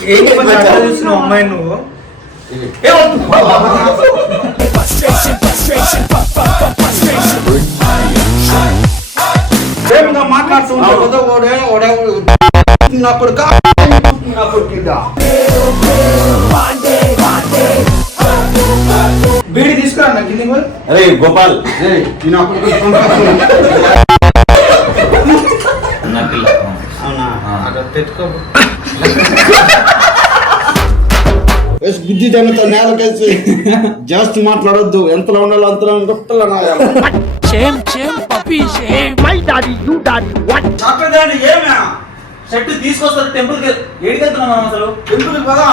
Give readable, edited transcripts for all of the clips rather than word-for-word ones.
చూస్తున్నావు అమ్మాయి నువ్వు మాట్లాడుతున్నప్పుడు బీడి తీసుకురా నాకు. అరే గోపాల్ బుద్ధి జనతో నేల కలిసి జాస్తి మాట్లాడొద్దు. ఎంతలో ఉండాలో అంతలో గొప్పలో షర్ట్ తీసుకొస్తారు టెంపుల్ కి. ఏడికెళ్తున్నాం మనం అసలు? టెంపుల్ కదా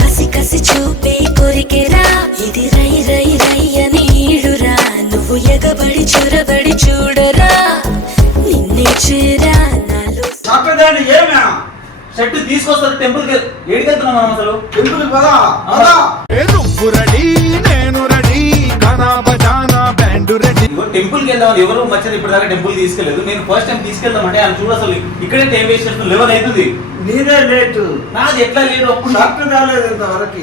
కసి కసి చూపే కోరికెరా ఇది రై రై రై అని ఈడురా నువ్వు ఎగబడి చొరబడి చూడరా నిన్నే చేరా నాలో. షర్ట్ తీసుకొస్తారు టెంపుల్ కి. ఏడికెళ్తున్నాం మనం అసలు? టెంపుల్ కదా టెంపుల్ కి వెళ్దాం. ఎవరు మచ్చది ఇప్పుడు దాకా టెంపుల్ తీసుకెళ్లేదు. నేను ఫస్ట్ టైం తీసుకెళ్దామంటే ఆయన చూడు అసలు ఇక్కడే టైం వేస్ట్ చేస్తున్నా. లెవెల్ అవుతుంది. నీదే లేటు. నాది ఎట్లా లేదు? అప్పుడు డాక్టర్ రాలేదు ఇంతవరకు.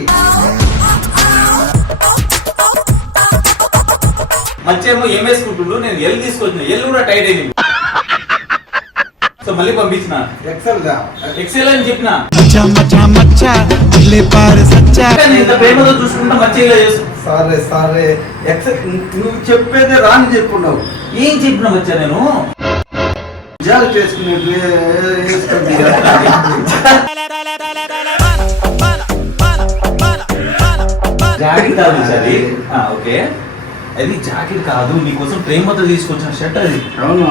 మచ్చేమో ఏం వేసుకుంటుండ్రు. నేను ఎల్ తీసుకొచ్చిన. ఎల్ కూడా టైట్ అయింది. సో మళ్ళీ పంపించిన. ఎక్సెల్ అని చెప్పిన. ఇంత ప్రేమతో చూసుకుంటా మచ్చ ఇలా చేస్తున్నా. సరే నువ్వు చెప్పేదే రాని చెప్పున్నావు. ఏం చెప్పిన మచ్చా నేను? జాలు చేసుకునేట్లు జాకెట్ కాదు అది. ఓకే అది జాకెట్ కాదు. నీకోసం ప్రేమతో తీసుకొచ్చిన షర్ట్ అది. అవును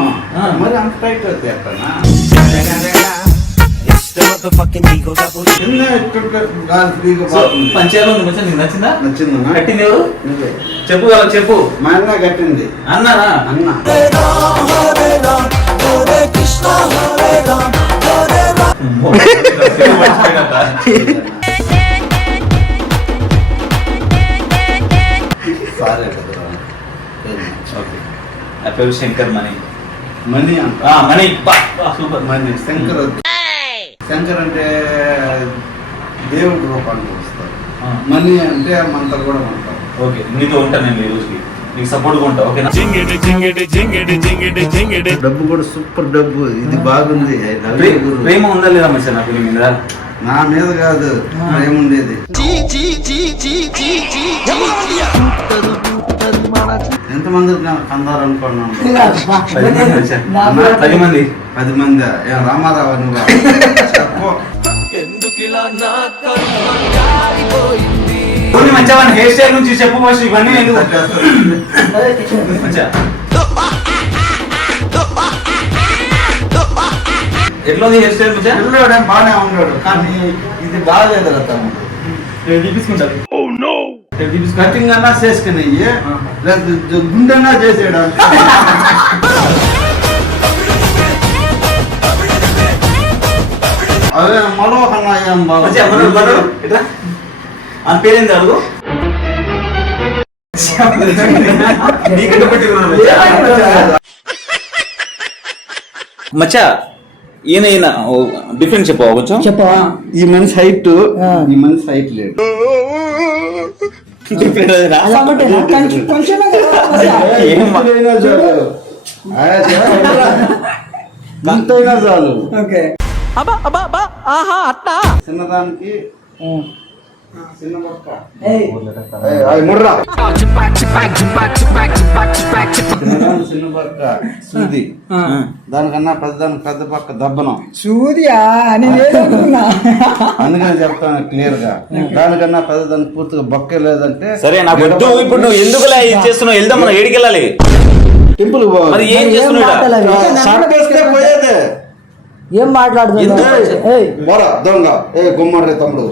మరి అంత టైట్ అవుతాయి అట్టనా? పంచాలు నీకు నచ్చిందా? నచ్చింది. కట్టింది ఎవరు? చెప్పు వాళ్ళకి చెప్పు. మా అన్న కట్టింది. అన్నానా? అన్న శంకర్ మణి. మణి మణి సూపర్. మణి శంకర్ అంటే దేవుడి రూపాన్ని వస్తారు. మణి అంటే మంత్రం కూడా ఉంటారు. ఓకే నీతో ఉంటాను నేను ఈ రోజుకి. నీకు సపోర్ట్ గా ఉంటా. ఓకేనా? డబ్బు కూడా సూపర్ డబ్బు. ఇది బాగుంది. ప్రేమ ఉందా లేదా మచ్చా నాకు నీ మీద? నా మీద కాదు ప్రేమ ఉండేది. ఎంతమంది కందారు అనుకున్నాను? 10 మంది. 10 మంది. రామారావు నువ్వు చెప్పు. మంచిగా హెయిర్ స్టైల్ నుంచి చెప్పు ఫస్ట్. ఇవన్నీ ఎట్లా ఉంది హెయిర్ స్టైల్? పిల్లడే బాగానే ఉన్నాడు కానీ ఇది బాగాలేదు రతము. తీసుకుంటారు కటింగ్ అన్నా చేసుకుని గుండెన్నా చేసాడు. అదే మనోహర్ ఏం బాగా ఆ పేరేంది అడుగు. మచ్చా ఈయన డిఫరెంట్ చెప్పవా కొంచెం? చెప్పవా? ఈ మనిషి హైట్ ఈ మనిషి హైట్ లేదు. అంతైనా చాలు. చిన్నదానికి చిన్న పక్క సూది, దానికన్నా పెద్ద పక్క దబ్బనం. సూదియా అని అందుకని చెప్తాను క్లియర్ గా. దానికన్నా పెద్దదానికి పూర్తిగా బొక్క లేదంటే సరే నాకు వద్దు. ఇప్పుడు నువ్వు ఎందుకు చేస్తున్నావు? వెళ్దాం మనం. ఏడికి వెళ్ళాలి? టెంపుల్ మరి ఏం చేస్తున్నాడు? పోయేదే. ఏం మాట్లాడుతుంది దొంగ గుమ్మడి తమ్ముడు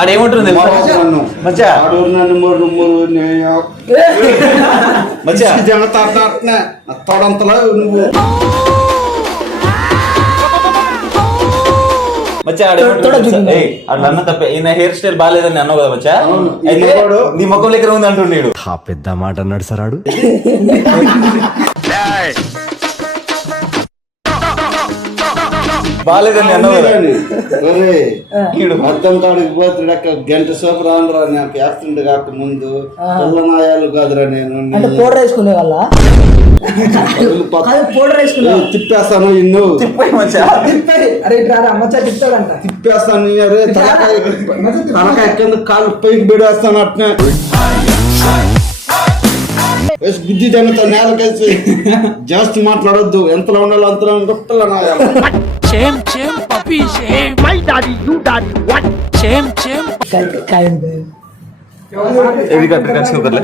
ఆడేమంటుంది? తొడంతలా నువ్వు మచ్చా అట్లా అన్న తప్ప ఈయన హెయిర్ స్టైల్ బాగాలేదని అన్నావు కదా మచ్చా, అవును. అయితే నీ ముఖం దగ్గర ఉంది అంటుండేడు. పెద్ద మాట అన్నాడు సరాడు. బాగాలేదని అన్నావు కదా. అర్థం కాడికి పోతుడు గంట సేపు రానురా, నాకు యాక్సిడెంట్ కాక ముందు పిల్లనాయాలు కాదురా నేను. అంటే పౌడర్ వేసుకునే వాళ్ళ పౌడర్ వేసుకునే తిప్పేస్తాను ఇన్ను తిప్పాయి మచ్చా, అరే రారా మచ్చా తిప్పాడంట. తిప్పేస్తాను అరే తలకాయ కింద కాళ్ళు పైకి పెడేస్తాను అట్నే బుద్ధి జనత నేల కలిసి జాస్తి మాట్లాడొద్దు, ఎంతలో ఉండాలో అంతలో గొప్పల నాయాలి. ఇది కరెక్ట్ కచ్చుకోలే.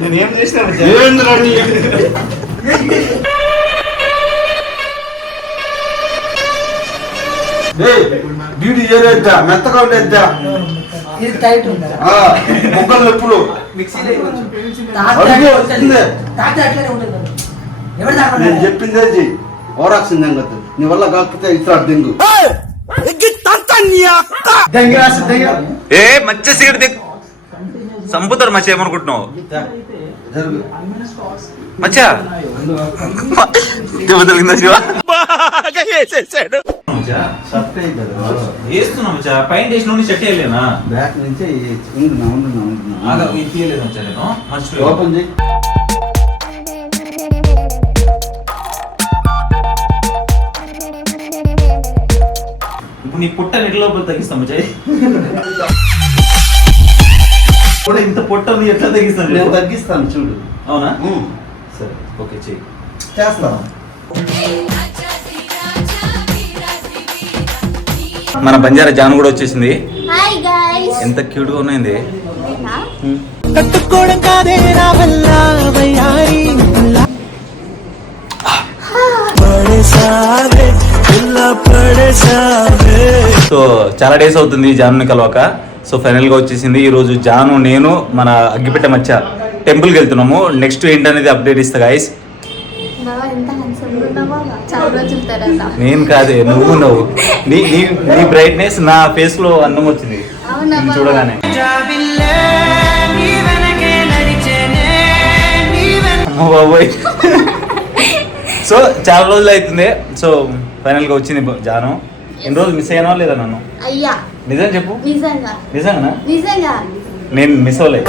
నేనేం చేసిన డ్యూటీ చేయలేద్దా, మెత్తగా ఉండేద్దా, ఇది టైట్ ఉందా? ముక్కలు నొప్పులు నేను చెప్పిందే చెయ్యి. ఓరాక్సింది సంగతి నీ వల్ల కాకపోతే ఇతర దింగు ఏ మచ్చ సీట్ దిగు సంపుతారు మచ్చ, ఏమనుకుంటున్నావు జరుగు. మచ్చా వేస్తున్నా మచ్చా, పైన చేసిన షర్ట్ వేయలేనా, బ్యాక్ నుంచే తీయలేదు మచ్చా నేను మర్చిపోయి. ఓపెన్ చేయి. ఇప్పుడు నీ పుట్ట నెట్ లోపల తగ్గిస్తాం మచ్చా. కూడా ఇంత పొట్ట ఉంది ఎట్లా తగ్గిస్తాను? నేను తగ్గిస్తాను చూడు. అవునా? సరే ఓకే చెయ్యి, చేస్తాను. మన బంజారా జాన్ కూడా వచ్చేసింది. Hi guys. ఎంత క్యూట్ గా ఉన్నది. కట్టుకోవడం కాదే నా వల్ల వయ్యారి పడేసావే ఇలా పడేసావే. సో చాలా డేస్ అవుతుంది జానుని కలవక. సో ఫైనల్ గా వచ్చేసింది. ఈ రోజు జాను నేను మన అగ్గిపెట్ట మచ్చ టెంపుల్ కి వెళ్తున్నాము. నెక్స్ట్ ఏంటనేది అప్డేట్ ఇస్తా గైస్. నేను కాదే నువ్వు నువ్వు నీ నీ నీ బ్రైట్నెస్ నా ఫేస్ లో అందం వచ్చింది నిన్ను చూడగానే. అమ్మో బాబోయ్. సో చాలా రోజులు అవుతుంది. సో ఫైనల్ గా వచ్చింది జాను. ఎన్ని రోజులు మిస్ అయినా లేదా నన్ను? అయ్యా నిజం చెప్పు. నిజంగా నిజంగా నిజంగా నేను మిస్ అవ్వలేదు.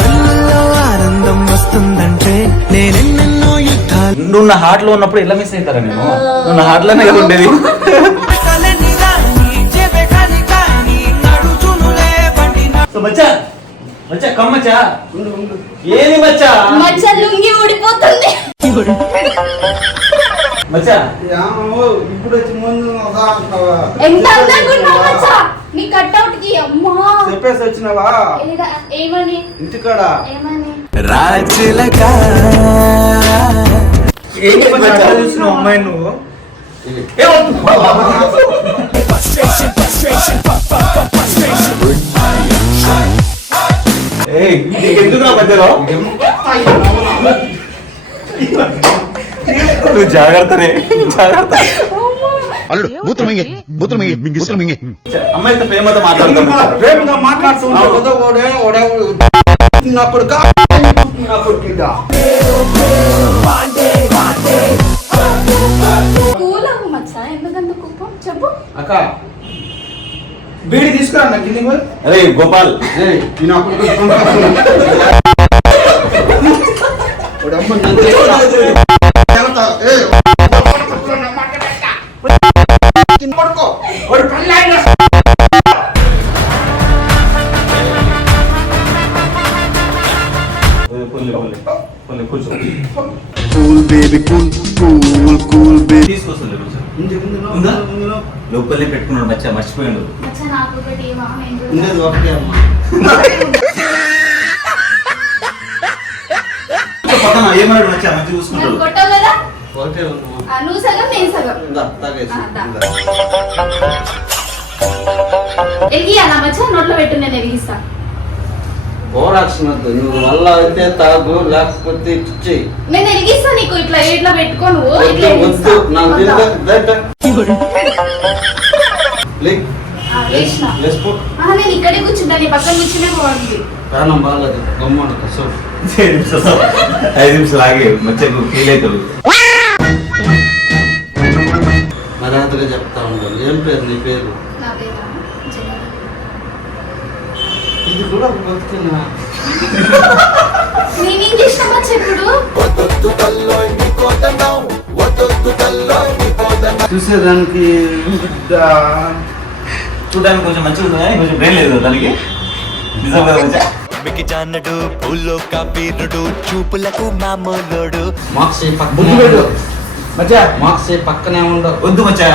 ఆనందం వస్తుందంటే నేనెన్నెన్నో యుద్ధాలు నువ్వు నా హార్ట్ లో ఉన్నప్పుడు ఎలా మిస్ అవుతారా? నేను నువ్వు నా హార్ట్ లోనే కదా ఉండేది. సో మచ్చా మచ్చా కమ్ మచ్చా ఏది మచ్చా మచ్చ లుంగి ఊడిపోతుంది. మచ్చా ఇప్పుడు వచ్చి ముందు ఎంత అందంగా ఉన్నావు మచ్చ. నీ కట్అవుట్ కి అమ్మా చెప్పేసి వచ్చినావా ఏమని ఇంటికాడ? ఏమని రాజులక ఏంటి మచ్చా చూసినావు అమ్మాయి నువ్వు? ఎందుకు మధ్యలో నువ్వు జాగ్రత్తనే జాగ్రత్త. అమ్మాయితో ప్రేమతో మాట్లాడతాను. ప్రేమగా మాట్లాడుతున్నాడు అప్పుడు కూల్ అవ్వు మచ్చ. ఎందుకంత కుప్పం చెప్పు. అక్క బీడి తీసుకురా అన్న కిందికి పోయి. అరే గోపాల్ కూర్చో తీసుకొస్తుంది లోపలే పెట్టుకున్నాడు మచ్చా, మర్చిపోయాడు. మచ్చ నాకు ఒకటి ఏమా ఉండేది ఒకటే అమ్మా. పక్కన ఏమన్నాడు మచ్చా, మంచి చూసుకుంటాడు. కొట్టావు కదా. ఒకటే ఉంది. నువ్వు సగం నేను సగం. ఇందా, తాగేసి. దా. ఇందా. ఎలిగియాలా మచ్చా నోట్లో పెట్టు నేను ఎలిగిస్తా. ఓరాక్షన్ వద్దు, నువ్వు మళ్ళా అయితే తాగు లేకపోతే ఇచ్చి నేను ఎలిగిస్తా నీకు. ఇట్లా ఇట్లా పెట్టుకో నువ్వు ఇట్లా వద్దు ఎలిగిస్తా. నాకు వద్దా? లేచిన. నేను ఇక్కడే కూర్చుంటా, నీ పక్కన కూర్చునే బాగుంది. ప్రాణం బాగాలేదు గమ్మంట సో 5 నిమిషాలు ఆగి మచ్చకు ఫీల్ అవుతాడు. మర్యాదగా చెప్తా ఉండాలి. ఏం పేరు నీ పేరు? నా పేరా? జయలలిత. ఇది కూడా బతుకున్నా నేనేం చేసిన మచ్చ ఇప్పుడు? చూసేదానికి చూడడానికి కొంచెం మంచిగా ఉంది కానీ కొంచెం బ్రెయిన్ లేదు దానికి. నిజం కదా మచ్చా? మికి జానడు పూలో కబీరుడు చూపులకు మామూలుడు మార్క్స్ బుద్ధి పెట్టు పక్కనే మచ్చా. మార్క్స్ పక్కనే ఉండవు. వద్దు మచ్చా,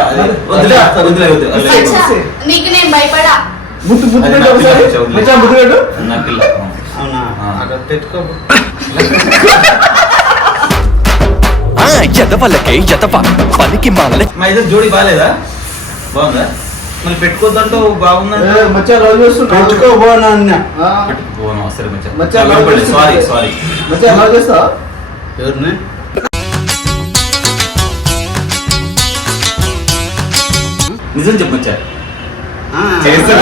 వద్దులే వద్దులే వద్దు. మచ్చా, నీకు నేను భయపడా. బుద్ధి పెట్టు ఒకసారి మచ్చా, బుద్ధి పెట్టు. నా పిల్ల. అవునా ఆ. అక్కడ పెట్టుకో. ఎదవలకే ఎదవ పనికి మాలే మా ఇద్దరు జోడి బాగాలేదా? బాగుందా? మళ్ళీ పెట్టుకోద్దంటూ బాగుందంటే మచ్చా లవ్ చేస్తున్నా. పెట్టుకోబోనా అన్న. పోను సరే మచ్చా. మచ్చా, లవ్ చేస్తున్నా. సారీ మచ్చా లవ్ చేస్తావా? ఎవరిని? నిజం చెప్పొచ్చా? ఆ. చేస్తా.